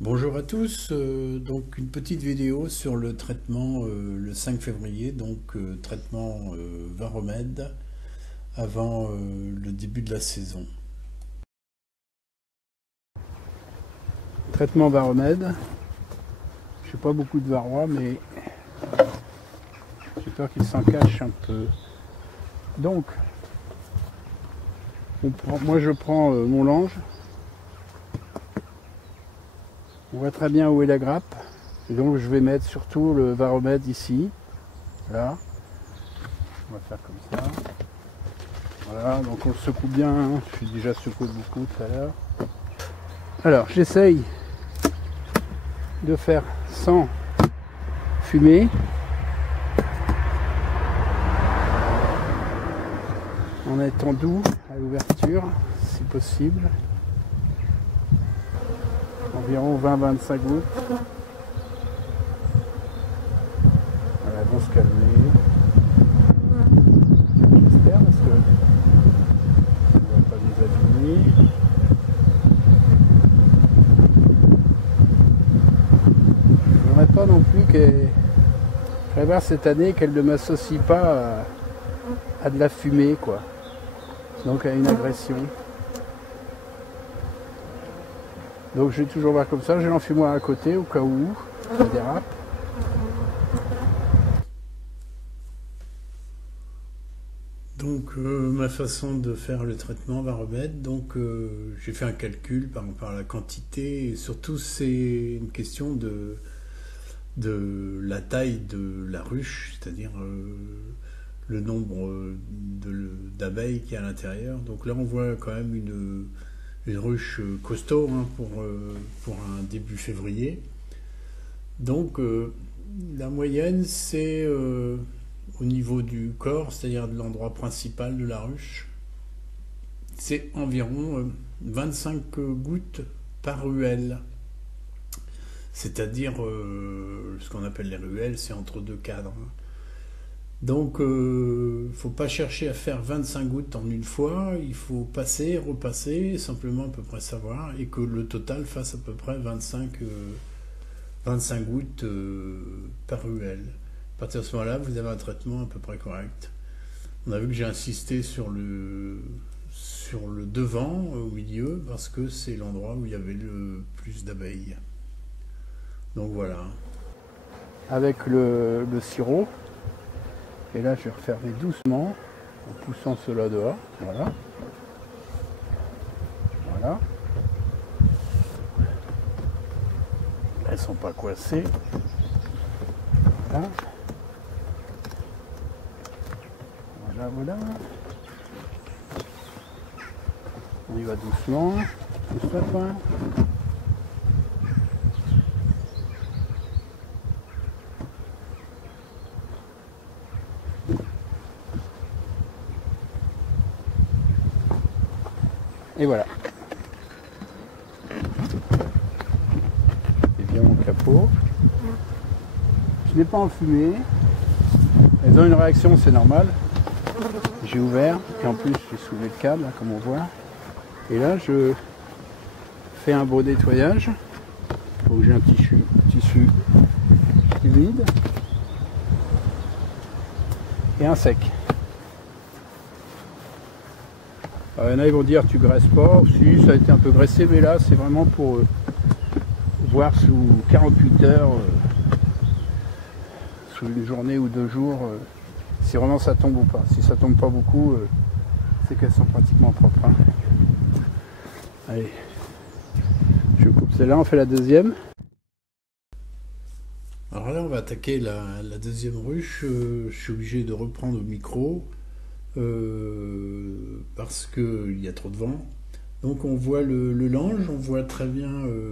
Bonjour à tous, donc une petite vidéo sur le traitement le 5 février, donc traitement Varomède avant le début de la saison. Traitement Varomède, je sais pas beaucoup de varrois mais j'ai peur qu'il s'en cache un peu. Donc, moi je prends mon lange. On voit très bien où est la grappe. Et donc je vais mettre surtout le Varomède ici. Là. On va faire comme ça. Voilà, donc on le secoue bien. Hein. Je suis déjà secoué beaucoup tout à l'heure. Alors j'essaye de faire sans fumer. En étant doux à l'ouverture, si possible. Environ 20-25 gouttes. Voilà, elles vont se calmer. J'espère parce que on ne va pas les abîmer. Je voudrais pas non plus qu'elle... Je voudrais voir cette année qu'elle ne m'associe pas à de la fumée, quoi. Donc à une agression. Donc je vais toujours voir comme ça, j'ai l'enfumoir à côté au cas où ça dérape. Donc ma façon de faire le traitement Varomède, donc j'ai fait un calcul par rapport à la quantité, et surtout c'est une question de la taille de la ruche, c'est-à-dire le nombre d'abeilles qu'il y a à l'intérieur. Donc là on voit quand même une ruche costaud hein, pour un début février. Donc la moyenne c'est au niveau du corps, c'est-à-dire de l'endroit principal de la ruche, c'est environ 25 gouttes par ruelle. C'est-à-dire ce qu'on appelle les ruelles, c'est entre deux cadres. Donc, faut pas chercher à faire 25 gouttes en une fois, il faut passer, repasser, simplement à peu près savoir, et que le total fasse à peu près 25 gouttes par ruelle. À partir de ce moment-là, vous avez un traitement à peu près correct. On a vu que j'ai insisté sur le devant, au milieu, parce que c'est l'endroit où il y avait le plus d'abeilles. Donc voilà. Avec le sirop. Et là, je vais refermer doucement en poussant cela dehors. Voilà. Voilà. Elles ne sont pas coincées. Voilà. Voilà, voilà. On y va doucement. Tout ça, quoi. Et voilà. C'est bien mon capot. Je n'ai pas enfumé. Elles ont une réaction, c'est normal. J'ai ouvert et en plus j'ai soulevé le câble, là, comme on voit. Et là, je fais un beau nettoyage. Donc j'ai un tissu humide et un sec. Alors, il y en a, ils vont dire tu graisses pas. Si, ça a été un peu graissé, mais là, c'est vraiment pour voir sous 48 heures, sous une journée ou 2 jours, si vraiment ça tombe ou pas. Si ça tombe pas beaucoup, c'est qu'elles sont pratiquement propres. Hein. Allez, je coupe celle-là, on fait la deuxième. Alors là, on va attaquer la deuxième ruche. Je suis obligé de reprendre au micro. Parce qu'il y a trop de vent. Donc on voit le lange, on voit très bien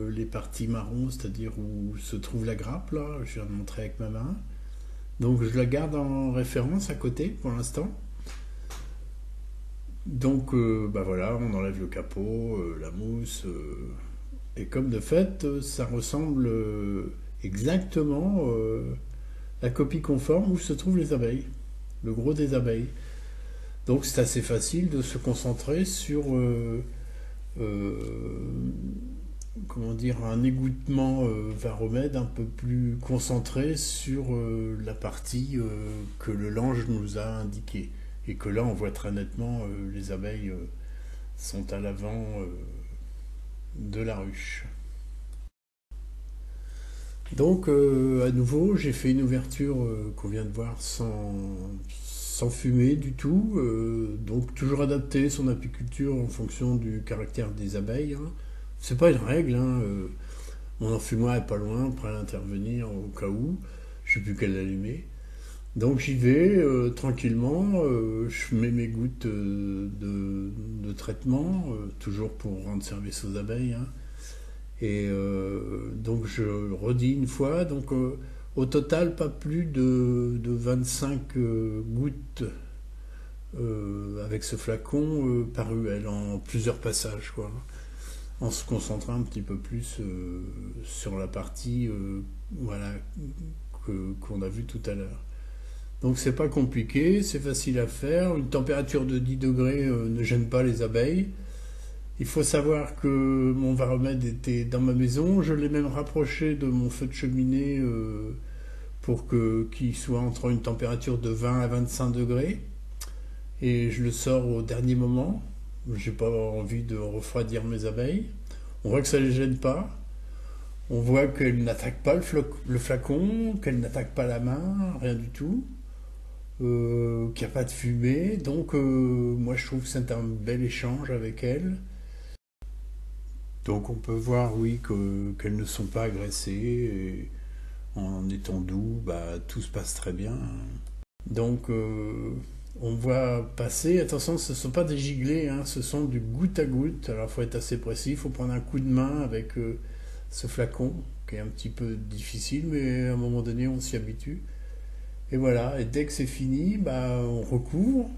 les parties marron, c'est-à-dire où se trouve la grappe, là, je vais le montrer avec ma main. Donc je la garde en référence à côté pour l'instant. Donc bah voilà, on enlève le capot, la mousse, et comme de fait, ça ressemble exactement la copie conforme où se trouvent les abeilles, le gros des abeilles. Donc c'est assez facile de se concentrer sur comment dire, un égouttement varomède un peu plus concentré sur la partie que le lange nous a indiquée. Et que là, on voit très nettement les abeilles sont à l'avant de la ruche. Donc, à nouveau, j'ai fait une ouverture qu'on vient de voir sans fumer du tout. Donc, toujours adapter son apiculture en fonction du caractère des abeilles. Hein. C'est pas une règle. Hein. Mon enfumoir est pas loin, prêt à intervenir au cas où. Je sais plus quelle allumer. Donc, j'y vais tranquillement. Je mets mes gouttes de traitement, toujours pour rendre service aux abeilles. Hein. Et donc je redis une fois, donc au total pas plus de 25 gouttes avec ce flacon par ruelle en plusieurs passages, quoi, en se concentrant un petit peu plus sur la partie voilà, qu'on a vue tout à l'heure. Donc c'est pas compliqué, c'est facile à faire, une température de 10 degrés ne gêne pas les abeilles. Il faut savoir que mon varomède était dans ma maison. Je l'ai même rapproché de mon feu de cheminée pour qu'il soit entre une température de 20 à 25 degrés. Et je le sors au dernier moment. J'ai pas envie de refroidir mes abeilles. On voit que ça ne les gêne pas. On voit qu'elles n'attaquent pas le flacon, qu'elles n'attaquent pas la main, rien du tout. Qu'il n'y a pas de fumée. Donc moi je trouve que c'est un bel échange avec elles. Donc on peut voir, oui, qu'elles ne sont pas agressées, et en étant doux, tout se passe très bien. Donc on voit passer, attention, ce ne sont pas des giglets, hein, ce sont du goutte à goutte. Alors il faut être assez précis, il faut prendre un coup de main avec ce flacon, qui est un petit peu difficile, mais à un moment donné on s'y habitue. Et voilà, et dès que c'est fini, on recouvre.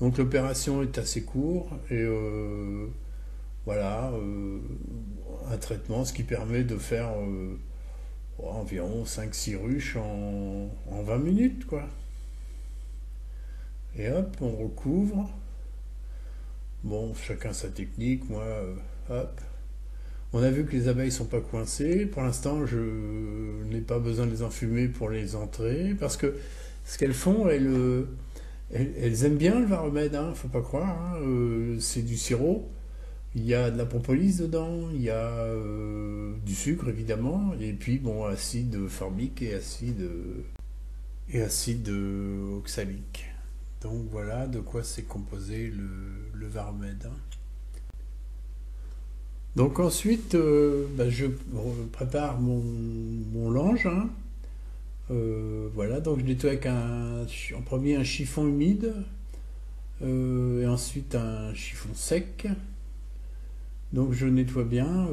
Donc l'opération est assez courte, et voilà, un traitement, ce qui permet de faire environ 5-6 ruches en 20 minutes, quoi. Et hop, on recouvre. Bon, chacun sa technique, moi, hop. On a vu que les abeilles sont pas coincées. Pour l'instant, je n'ai pas besoin de les enfumer pour les entrer, parce que ce qu'elles font, elles aiment bien le varomède, hein, faut pas croire, hein, c'est du sirop. Il y a de la propolis dedans, il y a du sucre évidemment, et puis bon, acide formique et acide oxalique. Donc voilà de quoi c'est composé le varomède. Hein. Donc ensuite, je prépare mon lange. Hein. Voilà, donc je nettoie avec en premier un chiffon humide, et ensuite un chiffon sec. Donc je nettoie bien,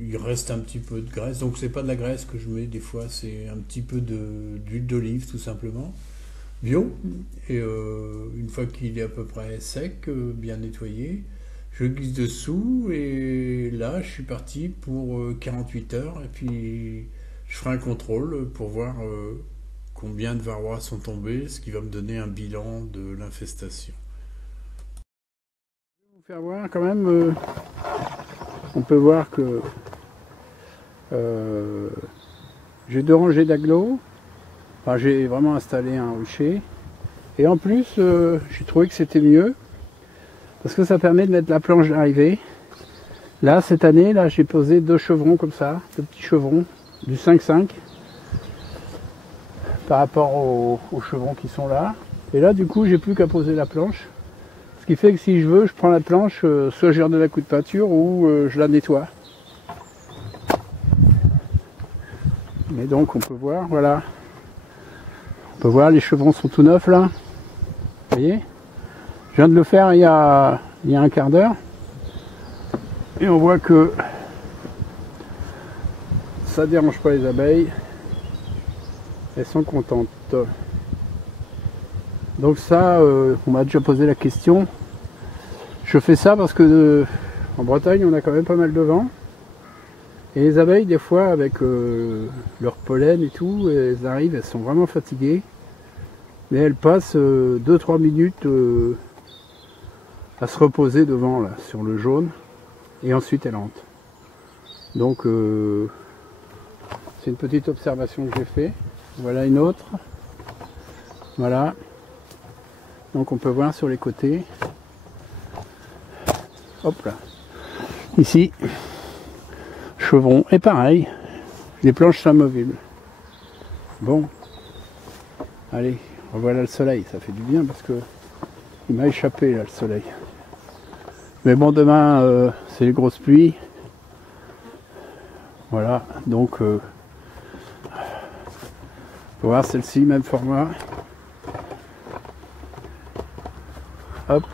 il reste un petit peu de graisse, donc c'est pas de la graisse que je mets, des fois c'est un petit peu d'huile d'olive tout simplement, bio, et une fois qu'il est à peu près sec, bien nettoyé, je glisse dessous, et là je suis parti pour 48 heures, et puis je ferai un contrôle pour voir combien de varrois sont tombés, ce qui va me donner un bilan de l'infestation. Faire voir quand même, on peut voir que j'ai 2 rangées d'agglos, enfin, j'ai vraiment installé un rucher, et en plus j'ai trouvé que c'était mieux parce que ça permet de mettre la planche d'arrivée. Là cette année, là j'ai posé 2 chevrons comme ça, 2 petits chevrons du 5-5 par rapport aux chevrons qui sont là, et là du coup j'ai plus qu'à poser la planche. Ce qui fait que si je veux, je prends la planche, soit je redonne un coup de peinture ou je la nettoie. Mais donc on peut voir, voilà. On peut voir, les chevrons sont tout neufs là. Vous voyez? Je viens de le faire il y a un quart d'heure. Et on voit que ça ne dérange pas les abeilles. Elles sont contentes. Donc ça, on m'a déjà posé la question. Je fais ça parce que en Bretagne, on a quand même pas mal de vent. Et les abeilles, des fois, avec leur pollen et tout, elles arrivent, elles sont vraiment fatiguées. Mais elles passent 2-3 minutes à se reposer devant, là, sur le jaune. et ensuite elle rentre. Donc c'est une petite observation que j'ai fait. Voilà une autre. Voilà. Donc on peut voir sur les côtés. Hop là. Ici, chevron. Et pareil, les planches sont amovibles. Bon. Allez, revoilà le soleil. Ça fait du bien parce que il m'a échappé là le soleil. Mais bon, demain c'est les grosses pluies. Voilà, donc faut voir celle-ci, même format. Hop,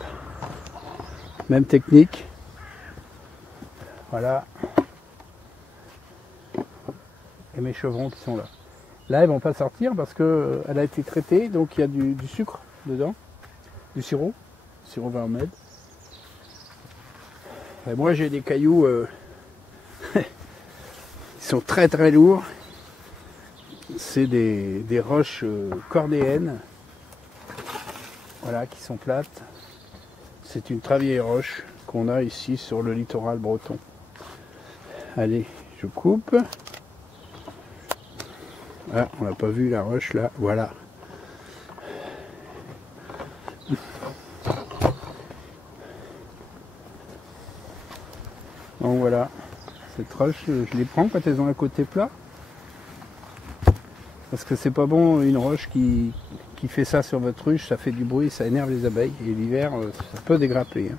même technique. Voilà. Et mes chevrons qui sont là. Là, ils vont pas sortir parce que elle a été traitée, donc il y a du sucre dedans, du sirop vermel. Et moi, j'ai des cailloux qui sont très très lourds. C'est des roches cordéennes, voilà, qui sont plates. C'est une très vieille roche qu'on a ici sur le littoral breton. Allez, je coupe. Ah, on n'a pas vu la roche là, voilà. Donc voilà, cette roche, je les prends quand elles ont un côté plat. Parce que c'est pas bon une roche qui fait ça sur votre ruche, ça fait du bruit, ça énerve les abeilles. Et l'hiver, ça peut dégrapper. Hein.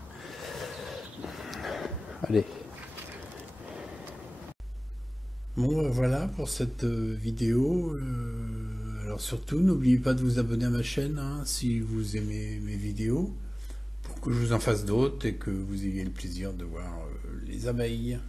Allez. Bon, voilà pour cette vidéo. Alors surtout, n'oubliez pas de vous abonner à ma chaîne hein, si vous aimez mes vidéos, pour que je vous en fasse d'autres et que vous ayez le plaisir de voir les abeilles.